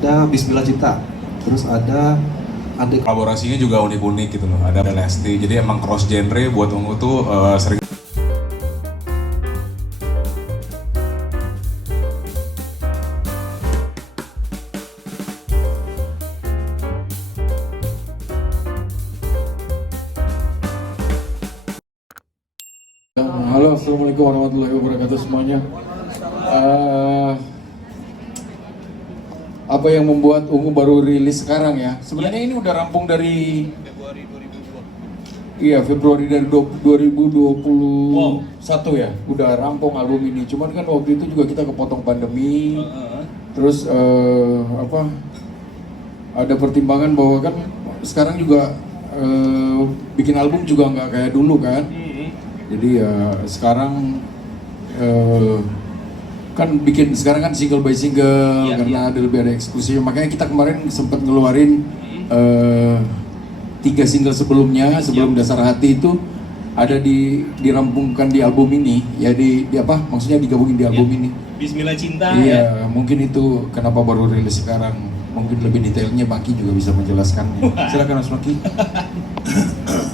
Ada Bismillah Cinta, terus ada Kolaborasinya juga unik-unik gitu loh, ada Lesti, jadi emang cross genre buat Ungu tuh sering. Halo, assalamualaikum warahmatullahi wabarakatuh semuanya. Apa yang membuat Ungu baru rilis sekarang ya? Sebenarnya ini udah rampung dari Februari 2020. Iya, Februari dari 2021 ya. Udah rampung album ini. Cuman kan waktu itu juga kita kepotong pandemi. Terus ada pertimbangan bahwa kan sekarang juga bikin album juga nggak kayak dulu kan. Jadi ya sekarang kan bikin sekarang kan single by single karena ada lebih ada eksklusif. Makanya kita kemarin sempat ngeluarin 3 single sebelumnya sebelum Dasar Hati itu ada dirampungkan di album ini. Ya maksudnya digabungin di album ini. Bismillah Cinta. Iya, mungkin itu kenapa baru rilis sekarang. Mungkin lebih detailnya Maki juga bisa menjelaskannya. Silakan Mas Maki.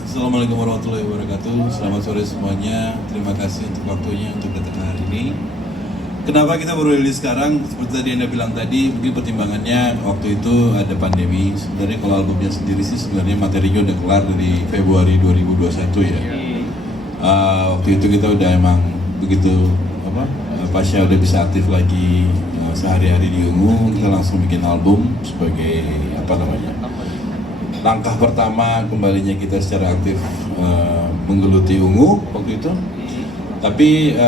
Assalamualaikum warahmatullahi wabarakatuh. Selamat sore semuanya. Terima kasih untuk waktunya untuk datang hari ini. Kenapa kita baru rilis sekarang? Seperti tadi Anda bilang tadi, mungkin pertimbangannya waktu itu ada pandemi. Sebenarnya kalau albumnya sendiri sih sebenarnya materinya udah kelar dari Februari 2021 ya. Waktu itu kita udah emang begitu Pasha udah bisa aktif lagi sehari-hari di Ungu, kita langsung bikin album sebagai langkah pertama kembalinya kita secara aktif menggeluti Ungu waktu itu. Tapi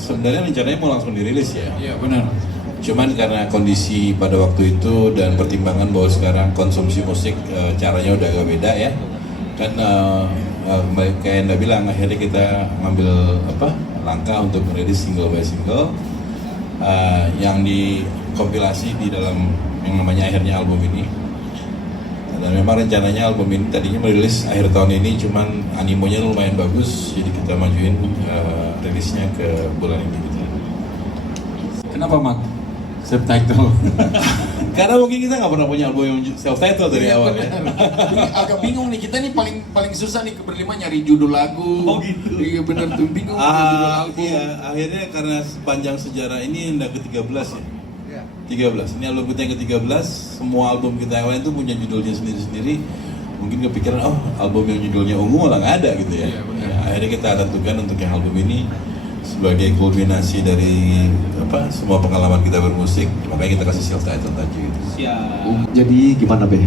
sebenarnya rencananya mau langsung dirilis ya. Iya benar. Cuman karena kondisi pada waktu itu dan pertimbangan bahwa sekarang konsumsi musik caranya udah agak beda ya. Kan kayak Anda bilang akhirnya kita ngambil langkah untuk merilis single by single yang dikompilasi di dalam yang namanya akhirnya album ini. Dan memang rencananya album ini tadinya merilis akhir tahun ini, cuman animonya lumayan bagus, jadi kita majuin rilisnya ke bulan ini gitu. Kenapa Mak? Subtitle. Karena mungkin kita nggak pernah punya album yang self-title dari awal ya. Agak bingung nih, kita nih paling susah nih berlima nyari judul lagu. Oh gitu. Iya bener tuh, bingung judul album. Iya, akhirnya karena sepanjang sejarah ini udah ke-13 ya. 13. Ini album kita yang ke-13, semua album kita yang lain tuh punya judulnya sendiri-sendiri. Mungkin kepikiran, album yang judulnya Ungu malah nggak ada gitu ya. Akhirnya kita tentukan untuk yang album ini sebagai kulminasi dari semua pengalaman kita bermusik. Makanya kita kasih self-title tadi gitu. Siap. Jadi gimana Be?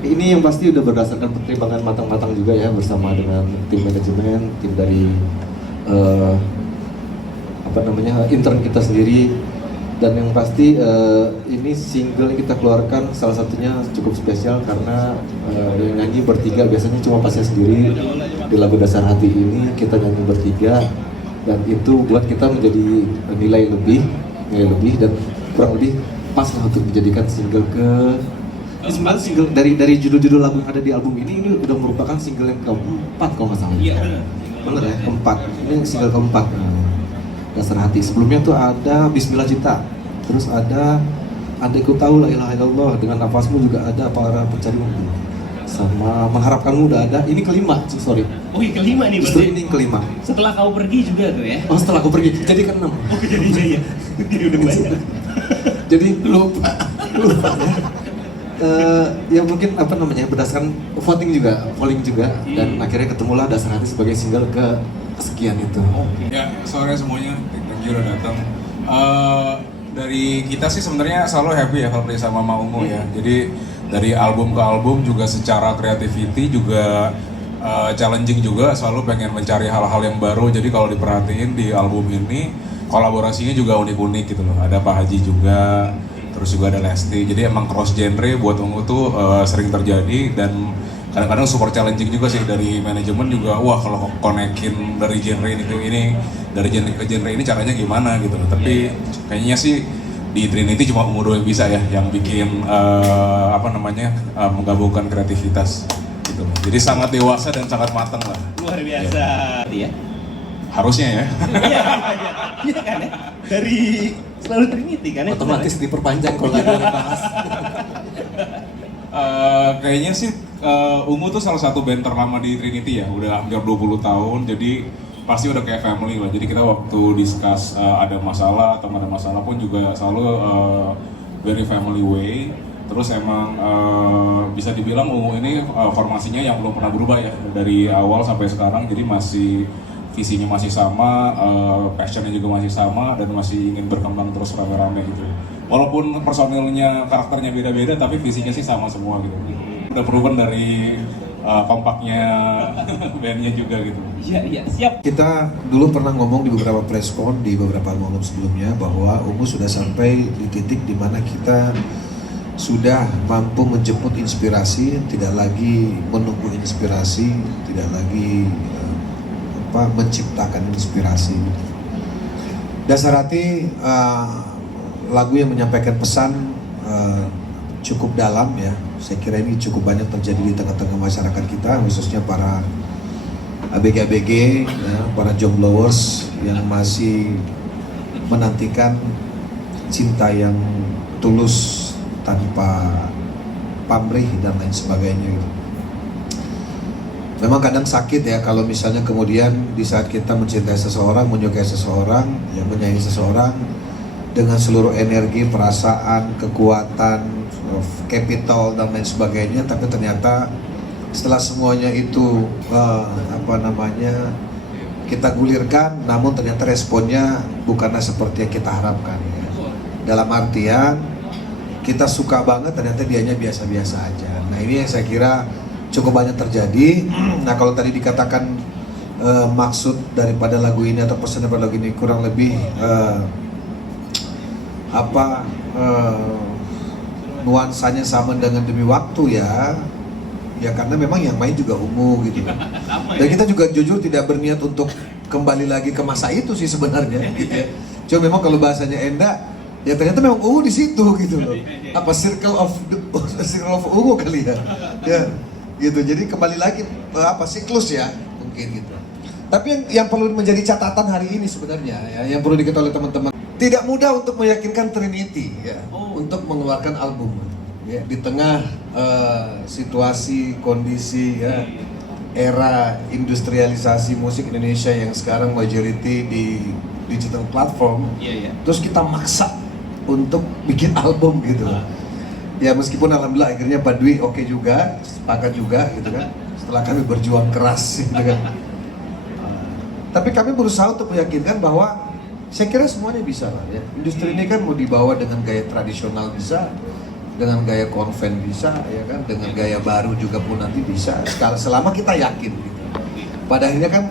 Ini yang pasti udah berdasarkan pertimbangan matang-matang juga ya bersama dengan tim manajemen, tim dari intern kita sendiri. Dan yang pasti ini single yang kita keluarkan salah satunya cukup spesial karena yang nyanyi bertiga, biasanya cuma Pasha sendiri. Di lagu Dasar Hati ini kita nyanyi bertiga dan itu buat kita menjadi nilai lebih dan kurang lebih pas lah untuk dijadikan single single dari judul-judul lagu yang ada di album ini udah merupakan single yang keempat kalau nggak salah. Iya bener ya, keempat. Ini single keempat. Dasar Hati. Sebelumnya tuh ada Bismillah Cinta, terus ada Andai Ku Tahu La Ilaha Illallah, Dengan Nafasmu juga ada, Para Pencari Ungu, sama Mengharapkanmu udah ada. Ini kelima, sorry. Oh yang kelima nih Justru berarti. ini kelima. Setelah kau pergi juga tuh ya. Oh setelah aku pergi, jadi keenam. Oh jadinya ya. Jadi udah banyak. Jadi lupa. Ya mungkin berdasarkan polling juga dan akhirnya ketemulah Dasar Hati sebagai single ke sekian itu. Ya, sore semuanya, thank you udah datang. Dari kita sih sebenarnya selalu happy ya kalau kerja sama Ungu ya. Jadi dari album ke album juga secara creativity juga challenging juga, selalu pengen mencari hal-hal yang baru. Jadi kalau diperhatiin di album ini kolaborasinya juga unik-unik gitu loh. Ada Pak Haji juga, terus juga ada Lesti. Jadi emang cross genre buat Ungu tuh sering terjadi dan kadang-kadang super challenging juga sih dari manajemen juga. Wah kalau konekin dari genre ini ke ini, dari genre ke genre ini caranya gimana gitu loh. Tapi kayaknya sih di Trinity cuma Ungu doang yang bisa ya, yang bikin menggabungkan kreativitas gitu loh. Jadi sangat dewasa dan sangat matang lah. Luar biasa. Iya. Harusnya ya. Iya kan ya. Dari Selalu Trinity kan ya? Otomatis diperpanjang kalau nggak ada yang bahas. Kayaknya sih Ungu tuh salah satu band terlama di Trinity ya, udah hampir 20 tahun, jadi pasti udah kayak family lah. Jadi kita waktu discuss ada masalah atau nggak ada masalah pun juga selalu very family way. Terus emang bisa dibilang Ungu ini formasinya yang belum pernah berubah ya dari awal sampai sekarang. Jadi masih visinya masih sama, passionnya juga masih sama, dan masih ingin berkembang terus rame-rame gitu. Walaupun personilnya, karakternya beda-beda, tapi visinya sih sama semua gitu. Udah proven dari kompaknya bandnya juga gitu. Iya, siap. Kita dulu pernah ngomong di beberapa preskon di beberapa album sebelumnya bahwa Ungu sudah sampai di titik di mana kita sudah mampu menjemput inspirasi, tidak lagi menunggu inspirasi, tidak lagi menciptakan inspirasi. Dasar hati lagu yang menyampaikan pesan cukup dalam ya. Saya kira ini cukup banyak terjadi di tengah-tengah masyarakat kita, khususnya para ABG-ABG, ya, para jomblowers yang masih menantikan cinta yang tulus tanpa pamrih dan lain sebagainya. Memang kadang sakit ya kalau misalnya kemudian di saat kita mencintai seseorang, menyukai seseorang, ya menyayangi seseorang dengan seluruh energi, perasaan, kekuatan, capital dan lain sebagainya, tapi ternyata setelah semuanya itu kita gulirkan, namun ternyata responnya bukanlah seperti yang kita harapkan ya. Dalam artian kita suka banget, ternyata dianya biasa-biasa aja. Nah ini yang saya kira cukup banyak terjadi. Nah kalau tadi dikatakan maksud daripada lagu ini atau pesan daripada lagu ini kurang lebih nuansanya sama dengan Demi Waktu ya karena memang yang main juga Ungu gitu. Dan kita juga jujur tidak berniat untuk kembali lagi ke masa itu sih sebenarnya gitu ya. Cuma memang kalau bahasanya Enda ya ternyata memang Ungu di situ gitu loh. Apa circle of Ungu kali ya. Ya gitu. Jadi kembali lagi siklus ya mungkin gitu. Tapi yang perlu menjadi catatan hari ini sebenarnya ya, yang perlu diketahui oleh teman-teman, tidak mudah untuk meyakinkan Trinity ya untuk mengeluarkan album ya di tengah situasi kondisi ya era industrialisasi musik Indonesia yang sekarang majority di digital platform. Terus kita maksa untuk bikin album gitu. Ya meskipun alhamdulillah akhirnya Pak Dwi oke juga, sepakat juga gitu kan. Setelah kami berjuang keras gitu kan. Tapi kami berusaha untuk meyakinkan bahwa saya kira semuanya bisa lah ya. Industri ini kan mau dibawa dengan gaya tradisional bisa, dengan gaya konven bisa ya kan, dengan gaya baru juga pun nanti bisa. Selama kita yakin gitu. Pada akhirnya kan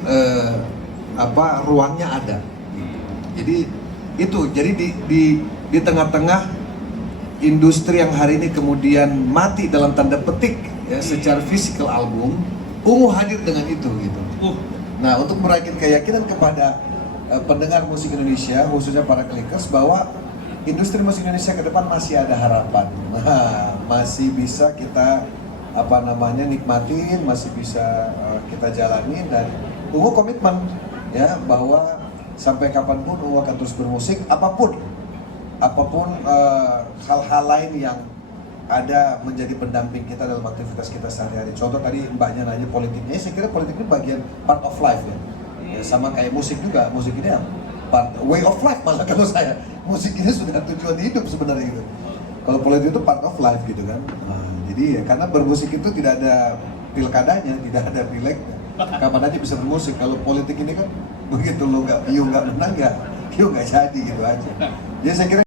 ruangnya ada. Jadi itu di tengah-tengah industri yang hari ini kemudian mati dalam tanda petik ya secara physical album, Ungu hadir dengan itu gitu. Nah, untuk meraih keyakinan kepada pendengar musik Indonesia, khususnya para clickers, bahwa industri musik Indonesia ke depan masih ada harapan. Nah, masih bisa kita nikmatin, masih bisa kita jalani, dan Ungu komitmen ya bahwa sampai kapanpun Ungu akan terus bermusik, apapun hal-hal lain yang ada menjadi pendamping kita dalam aktivitas kita sehari-hari. Contoh tadi mbaknya nanya politiknya, saya kira politik ini bagian part of life ya. Sama kayak musik juga, musik ini way of life malah kalau saya. Musik ini sudah tujuan hidup sebenarnya gitu. Kalau politik itu part of life gitu kan. Nah, jadi ya karena bermusik itu tidak ada pilkadanya, tidak ada pileknya. Kapan aja bisa bermusik. Kalau politik ini kan begitu lo nggak menang nggak jadi gitu aja. Jadi saya kira